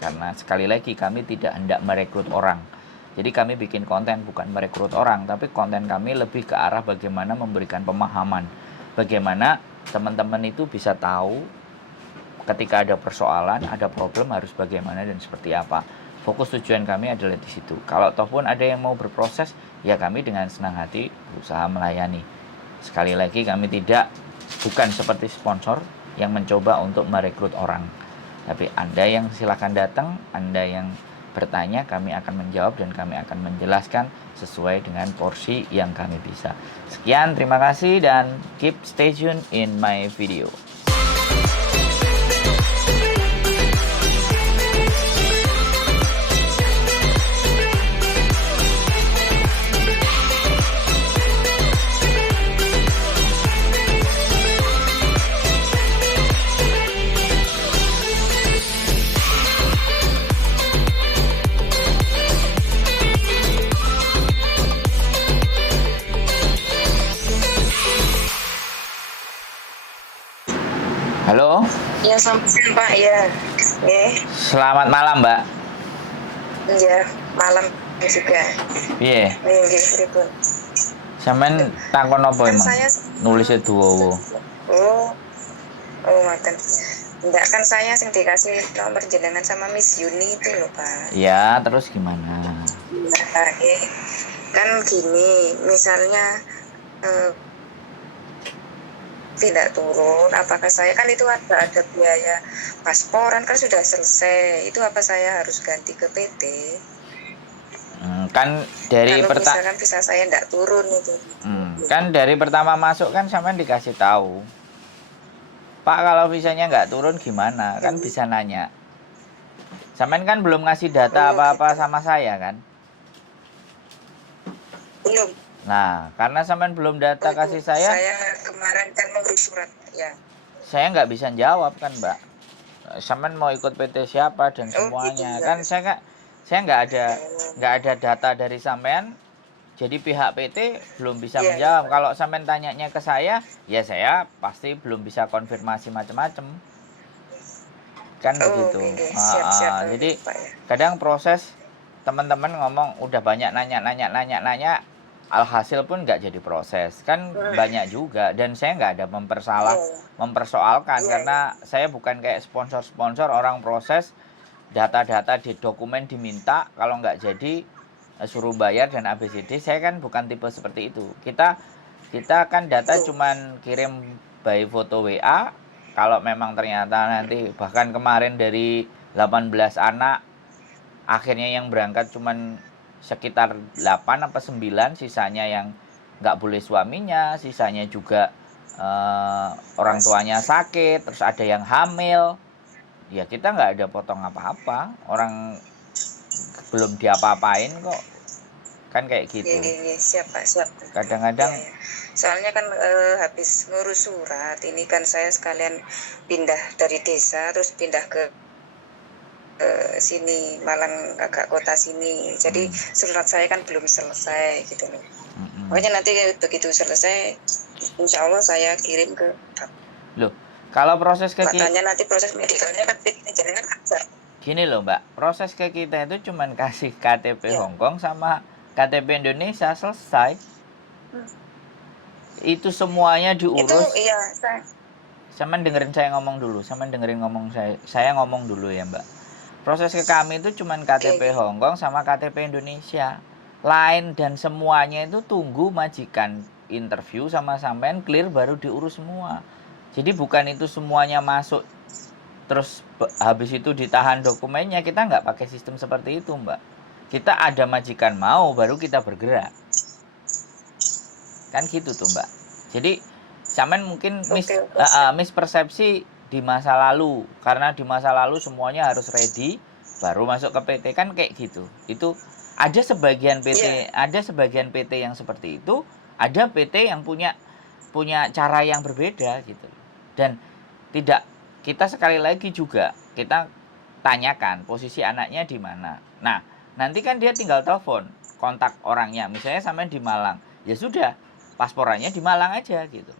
Karena sekali lagi kami tidak hendak merekrut orang. Jadi kami bikin konten bukan merekrut orang, tapi konten kami lebih ke arah bagaimana memberikan pemahaman. Bagaimana teman-teman itu bisa tahu ketika ada persoalan, ada problem harus bagaimana dan seperti apa. Fokus tujuan kami adalah di situ. Kalau toh pun ada yang mau berproses, ya kami dengan senang hati berusaha melayani. Sekali lagi kami bukan seperti sponsor yang mencoba untuk merekrut orang. Tapi Anda yang silakan datang, Anda yang bertanya, kami akan menjawab dan kami akan menjelaskan sesuai dengan porsi yang kami bisa. Sekian, terima kasih dan keep stay tune in my video. Halo. Ya, selamat Pak. Ya. Selamat malam, Mbak. Iya, malam juga. Piye? Nggih, pripun? Sampeyan takon apa Kan emang? saya Nulisnya duwowo. Oh, ngoten. Enggak, kan saya sing dikasih nomor jenengan sama Miss Yuni itu loh, Pak. Ya, terus gimana? Nah, kan gini, misalnya tidak turun, apakah saya kan itu ada biaya pasporan kan sudah selesai, itu apa saya harus ganti ke PT? Kan dari Kalau misalkan bisa saya tidak turun itu. Kan dari pertama masuk kan sampean dikasih tahu, Pak kalau visanya nggak turun gimana? Kan bisa nanya. Sampean kan belum ngasih data apa-apa gitu. sama saya kan? Belum. Nah, karena sampean belum data kasih saya kemarin kan mengurus surat, ya. Saya nggak bisa jawab kan, Mbak. Sampean mau ikut PT siapa dan semuanya. Gitu, Kan saya nggak ada data dari sampean. Jadi pihak PT belum bisa menjawab. Kalau sampean tanyanya ke saya, ya saya pasti belum bisa konfirmasi macam-macam. Kan begitu. Siap, jadi kadang proses teman-teman ngomong udah banyak nanya, alhasil pun nggak jadi proses. Kan banyak juga dan saya nggak ada mempersoalkan karena saya bukan kayak sponsor orang proses data-data di dokumen diminta, kalau nggak jadi suruh bayar dan ABCD. Saya kan bukan tipe seperti itu. Kita kan data cuman kirim by foto WA. Kalau memang ternyata nanti bahkan kemarin dari 18 anak akhirnya yang berangkat cuman sekitar 8 apa 9, sisanya yang nggak boleh suaminya, sisanya juga orang tuanya sakit, terus ada yang hamil. Ya kita nggak ada potong apa-apa, orang belum diapa-apain kok. Kan kayak gitu. Siap. Kadang-kadang soalnya kan habis ngurus surat ini kan saya sekalian pindah dari desa terus pindah ke sini Malang, agak kota sini. Jadi surat saya kan belum selesai gitu loh. Pokoknya nanti begitu selesai, insya Allah saya kirim ke. Loh, kalau proses ke kita, makanya nanti proses medikalnya kan jangan aja. Gini loh Mbak, proses ke kita itu cuman kasih KTP Hongkong sama KTP Indonesia, selesai. Itu semuanya diurus. Itu iya. Sampean dengerin saya ngomong dulu, saya ngomong dulu ya Mbak. Proses ke kami itu cuman KTP Hongkong sama KTP Indonesia. Lain dan semuanya itu tunggu majikan interview sama sampean clear baru diurus semua. Jadi bukan itu semuanya masuk terus habis itu ditahan dokumennya. Kita nggak pakai sistem seperti itu Mbak. Kita ada majikan mau baru kita bergerak. Kan gitu tuh Mbak. Jadi sampean mungkin mispersepsi di masa lalu, karena di masa lalu semuanya harus ready baru masuk ke PT, kan kayak gitu. Itu ada sebagian PT, ada sebagian PT yang seperti itu, ada PT yang punya cara yang berbeda gitu. Dan tidak, kita sekali lagi juga kita tanyakan posisi anaknya di mana. Nah, nanti kan dia tinggal telepon kontak orangnya, misalnya sampai di Malang, ya sudah pasporannya di Malang aja gitu.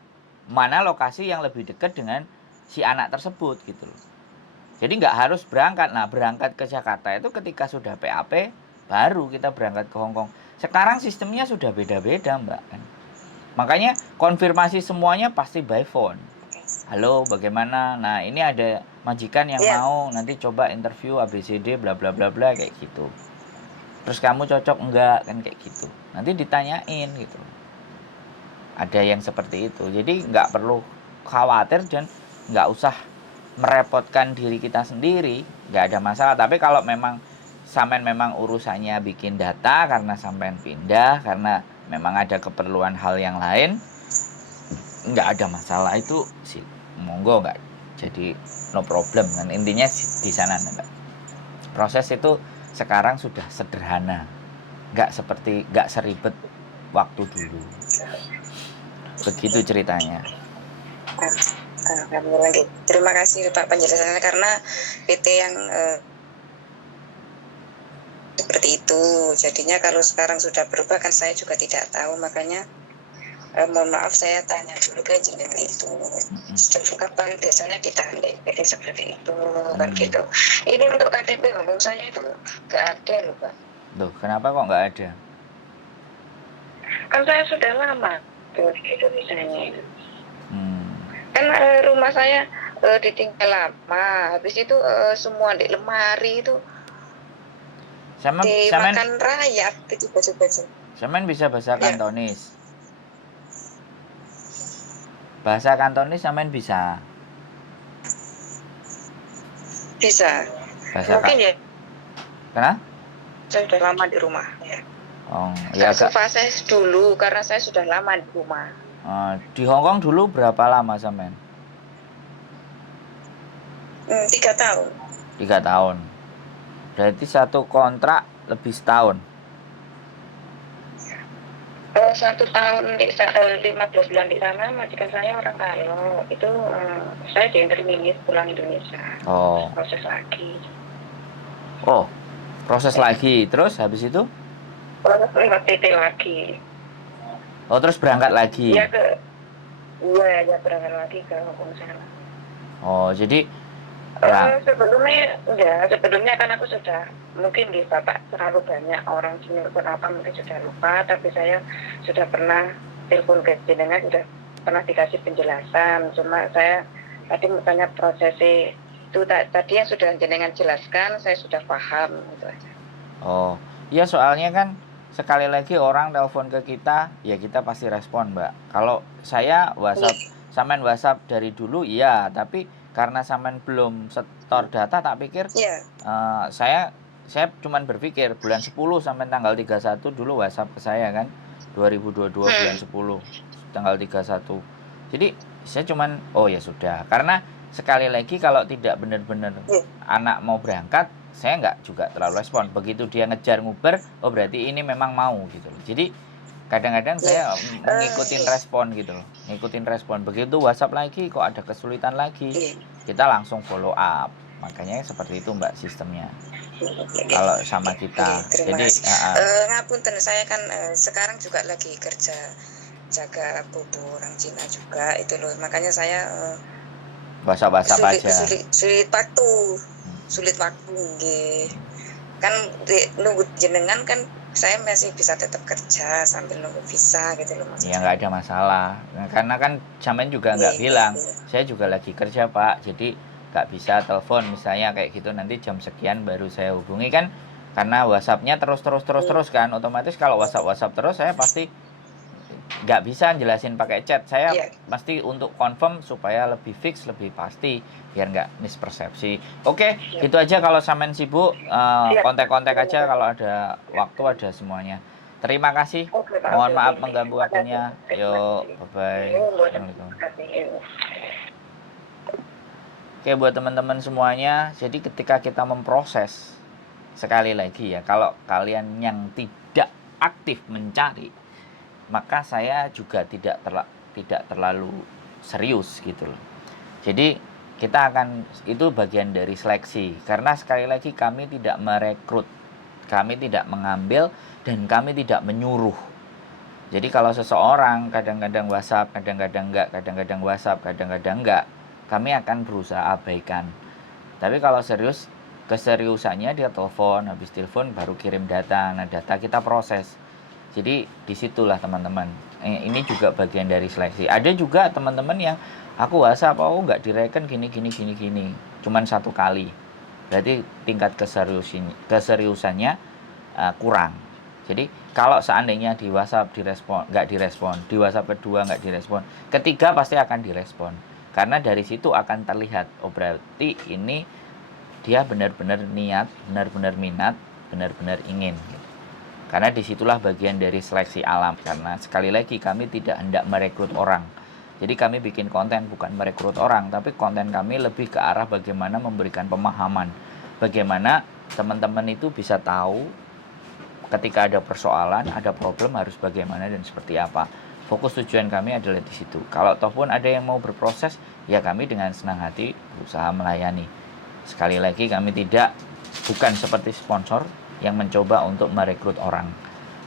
Mana lokasi yang lebih dekat dengan si anak tersebut gitu loh. Jadi nggak harus berangkat. Nah, berangkat ke Jakarta itu ketika sudah PAP, baru kita berangkat ke Hong Kong. Sekarang sistemnya sudah beda-beda, Mbak. Makanya konfirmasi semuanya pasti by phone. Halo, bagaimana? Nah, ini ada majikan yang mau nanti coba interview ABCD bla bla bla bla kayak gitu. Terus kamu cocok enggak kan kayak gitu. Nanti ditanyain gitu. Ada yang seperti itu. Jadi nggak perlu khawatir dan nggak usah merepotkan diri kita sendiri. Nggak ada masalah. Tapi kalau memang sampean memang urusannya bikin data karena sampean pindah, karena memang ada keperluan hal yang lain, nggak ada masalah itu sih. Monggo nggak. Jadi no problem kan. Intinya di sana Mbak. Proses itu sekarang sudah sederhana. Nggak seribet waktu dulu. Begitu ceritanya. Alhamdulillah. Terima kasih Pak penjelasannya, karena PT yang seperti itu. Jadinya kalau sekarang sudah berubah kan saya juga tidak tahu, makanya mohon maaf saya tanya dulu ke jenengan itu. Kapan biasanya ditandai PT seperti itu kan gitu. Ini untuk KTP ngomong saya itu nggak ada loh Pak. Loh, kenapa kok nggak ada? Kan saya sudah lama gitu misalnya. Kan rumah saya ditinggal lama, habis itu semua di lemari itu dimakan rayap gitu baju-baju. Saman bisa bahasa Kantonis? Bahasa Kantonis saman bisa? Bisa. Bahasa mungkin ya. Kenapa? Saya sudah lama di rumah ya. Oh, ya agak fase dulu karena saya sudah lama di rumah. Di Hong Kong dulu berapa lama sampean? 3 tahun. 3 tahun. Berarti satu kontrak lebih setahun. 1 tahun 15 bulan di sana, majikan saya orang Kano. Itu saya di intermediate pulang Indonesia. Oh. Proses lagi. Oh, proses lagi. Terus habis itu? Proses lewat PT lagi. Oh, terus berangkat lagi? Ya berangkat lagi ke Hong Kong sana. Oh, jadi sebelumnya kan aku sudah, mungkin di Bapak terlalu banyak orang sini kenapa mungkin sudah lupa, tapi saya sudah pernah telepon ke jenengan, sudah pernah dikasih penjelasan. Cuma saya tadi bertanya prosesnya itu tadi yang sudah jenengan jelaskan, saya sudah paham gitu aja. Oh, iya soalnya kan sekali lagi orang telepon ke kita, ya kita pasti respon, Mbak. Kalau saya WhatsApp, sampean WhatsApp dari dulu iya, tapi karena sampean belum setor data, tak pikir saya cuman berpikir bulan 10 sampai tanggal 31 dulu WhatsApp ke saya kan, 2022 bulan 10 tanggal 31. Jadi saya cuman oh ya sudah, karena sekali lagi kalau tidak benar-benar anak mau berangkat, saya nggak juga terlalu respon. Begitu dia ngejar nguber, oh berarti ini memang mau gitu loh. Jadi kadang-kadang saya ngikutin respon gitu loh, ngikutin respon. Begitu WhatsApp lagi kok ada kesulitan lagi, kita langsung follow up. Makanya seperti itu Mbak sistemnya. Kalau sama kita. Jadi ngapunten, saya kan sekarang juga lagi kerja jaga bobo orang Cina juga itu loh. Makanya saya WhatsApp aja. Sulit waktu nggih. Kan nunggu jenengan kan saya masih bisa tetap kerja sambil nunggu visa gitu loh Mas. Ya nggak ada masalah. Nah, karena kan sampean juga nggak bilang, saya juga lagi kerja Pak, jadi nggak bisa telepon misalnya kayak gitu, nanti jam sekian baru saya hubungi kan, karena WhatsApp-nya terus kan, otomatis kalau WhatsApp terus saya pasti nggak bisa jelasin pakai chat, saya pasti untuk confirm supaya lebih fix, lebih pasti, biar nggak mispersepsi. Oke, gitu aja. Kalau sampean sibuk, kontak-kontak aja kalau ada waktu, ada semuanya. Terima kasih. Mohon maaf mengganggu waktunya. Yuk, bye-bye. Assalamualaikum. Oke, buat teman-teman semuanya, jadi ketika kita memproses, sekali lagi ya, kalau kalian yang tidak aktif mencari, maka saya juga tidak terlalu serius gitu loh. Jadi kita akan, itu bagian dari seleksi, karena sekali lagi kami tidak merekrut, kami tidak mengambil, dan kami tidak menyuruh. Jadi kalau seseorang kadang-kadang WhatsApp, kadang-kadang enggak, kadang-kadang WhatsApp, kadang-kadang enggak, kami akan berusaha abaikan. Tapi kalau serius, keseriusannya dia telepon, habis telepon baru kirim data. Nah, data kita proses. Jadi disitulah teman-teman. Ini juga bagian dari seleksi. Ada juga teman-teman yang aku WhatsApp, oh nggak direken gini. Cuman 1 kali. Berarti tingkat keseriusannya kurang. Jadi kalau seandainya di WhatsApp nggak direspon, di WhatsApp kedua nggak direspon, ketiga pasti akan direspon. Karena dari situ akan terlihat, oh berarti ini dia benar-benar niat, benar-benar minat, benar-benar ingin. Karena disitulah bagian dari seleksi alam. Karena sekali lagi kami tidak hendak merekrut orang. Jadi kami bikin konten bukan merekrut orang, tapi konten kami lebih ke arah bagaimana memberikan pemahaman. Bagaimana teman-teman itu bisa tahu ketika ada persoalan, ada problem harus bagaimana dan seperti apa. Fokus tujuan kami adalah di situ. Kalau toh pun ada yang mau berproses, ya kami dengan senang hati berusaha melayani. Sekali lagi kami bukan seperti sponsor yang mencoba untuk merekrut orang.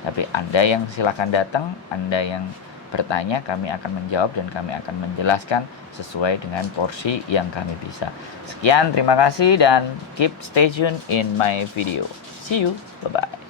Tapi Anda yang silakan datang, Anda yang bertanya, kami akan menjawab dan kami akan menjelaskan sesuai dengan porsi yang kami bisa. Sekian, terima kasih dan keep stay tune in my video. See you, bye-bye.